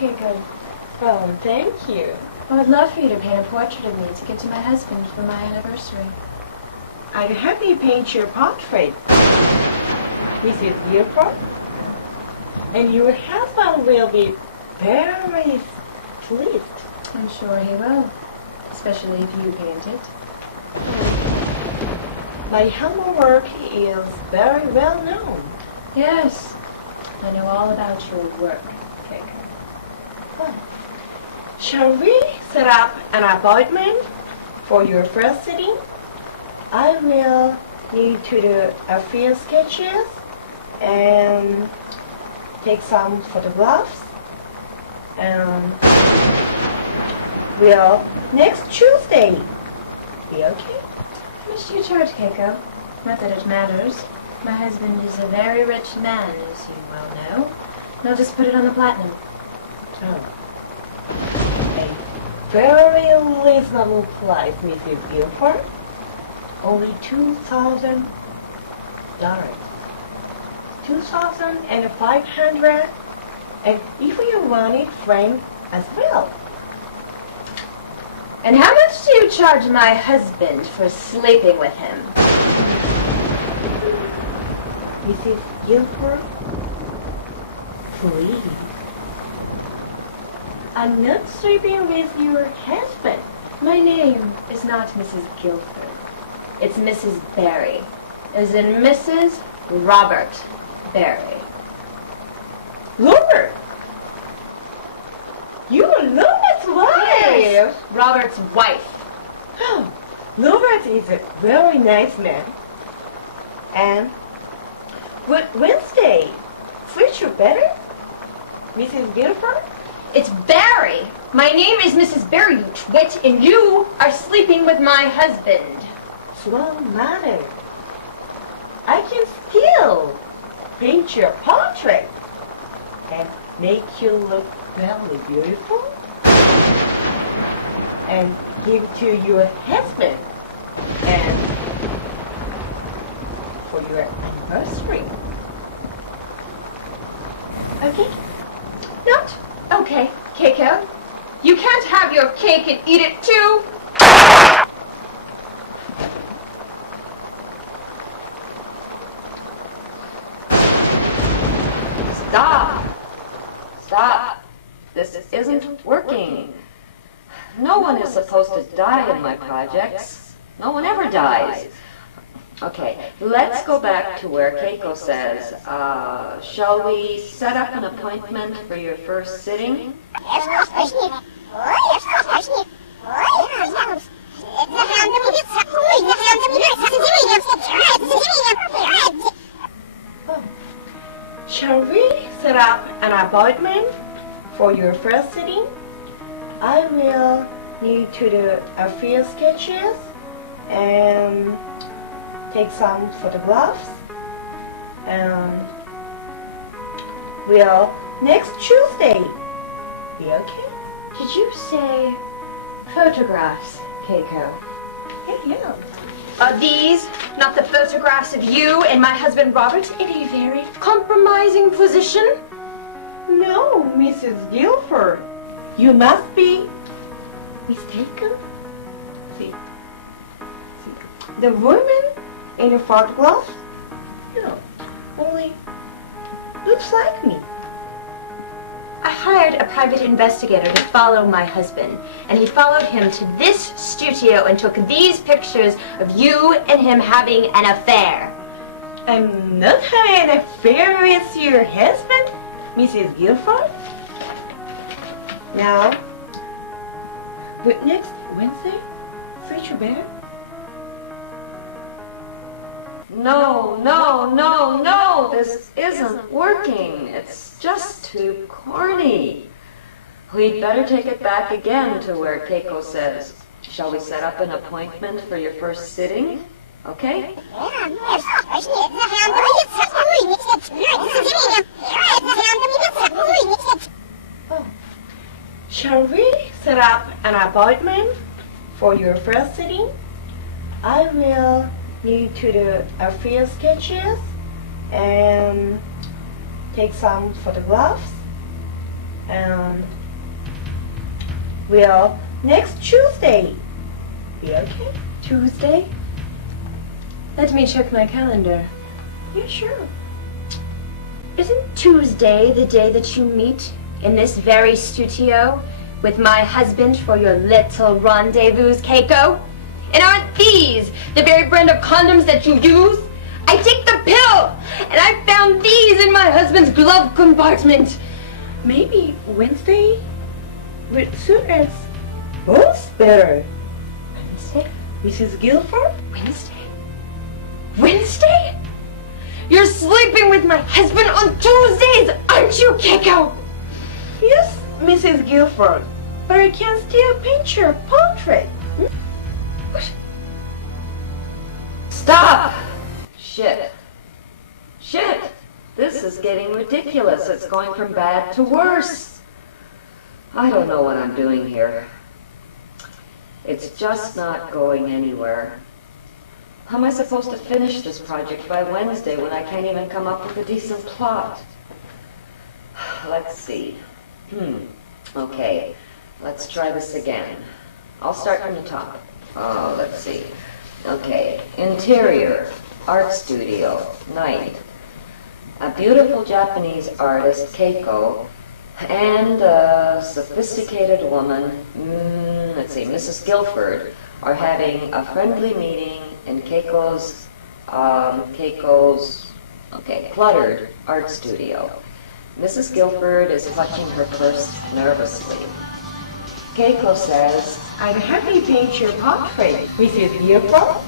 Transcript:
Keiko. Oh, thank you. Well, I'd love for you to paint a portrait of me to give to my husband for my anniversary. I'd happily paint your portrait, Mrs. Guilford. And your husband will be very pleased. I'm sure he will, especially if you paint it. My humble work is very well known. Yes, I know all about your work, Keiko. Well, shall we set up an appointment for your first sitting? I will need to do a few sketches and take some photographs. And will next Tuesday be okay? How much do you charge, Keiko? Not that it matters. My husband is a very rich man, as you well know. And I'll just put it on the platinum. Oh. A very reasonable price, Mrs. Guilford. Only $2,000. $2,500. And if you want it framed as well. And how much do you charge my husband for sleeping with him? Mrs. Guilford, please. I'm not sleeping with your husband. My name is not Mrs. Guilford. It's Mrs. Barry, as in Mrs. Robert Barry. Robert! You are Robert's wife! Yes, Robert's wife. Oh, Robert is a very nice man. And Wednesday, treat you better? Mrs. Guilford? It's Barry. My name is Mrs. Barry, you twit, and you are sleeping with my husband. Small matter. I can still paint your portrait and make you look very beautiful and give to your husband and for your anniversary. Okay? Not okay, Keiko. You can't have your cake and eat it too. Stop! Stop! This isn't working. No one is supposed to die in my projects. No one ever dies. Okay, let's go back to where Keiko says, shall we set up an appointment for your first sitting? Shall we set up an appointment for your first sitting? I will need to do a few sketches and take some photographs. And will next Tuesday be okay? Did you say photographs, Keiko? Yeah. Are these not the photographs of you and my husband Robert in a very compromising position? No, Mrs. Guilford. You must be mistaken. See, the woman in the photograph, only looks like me. I hired a private investigator to follow my husband, and he followed him to this studio and took these pictures of you and him having an affair. I'm not having an affair with your husband, Mrs. Guilford. Now, but next Wednesday, treat you better? No, no, no, no, this isn't working. It's just too corny. We'd better take it back again to where Keiko says, shall we set up an appointment for your first sitting? Okay? Oh. Shall we set up an appointment for your first sitting? I will need to do a few sketches and take some photographs. And well, next Tuesday. Be okay? Tuesday? Let me check my calendar. Yeah, sure. Isn't Tuesday the day that you meet in this very studio with my husband for your little rendezvous, Keiko? And aren't these the very brand of condoms that you use? I take the pill, and I found these in my husband's glove compartment. Maybe Wednesday would suit us both better. Wednesday? Mrs. Guilford? Wednesday? Wednesday? You're sleeping with my husband on Tuesdays, aren't you, Keiko? Yes, Mrs. Guilford. But I can still paint your portrait. What? Stop! Shit. Shit! This is getting ridiculous. It's going from bad to worse. I don't know what I'm doing here. It's just not going anywhere. How am I supposed to finish this project by Wednesday when I can't even come up with a decent plot? Let's see. Okay, let's try this again. I'll start from the top. Oh, let's see. Okay, interior, art studio, night. A beautiful Japanese artist, Keiko, and a sophisticated woman, let's see, Mrs. Guilford, are having a friendly meeting in Keiko's cluttered art studio. Mrs. Guilford is clutching her purse nervously. Keiko says, I'd happily paint your portrait, Mrs. Guilford.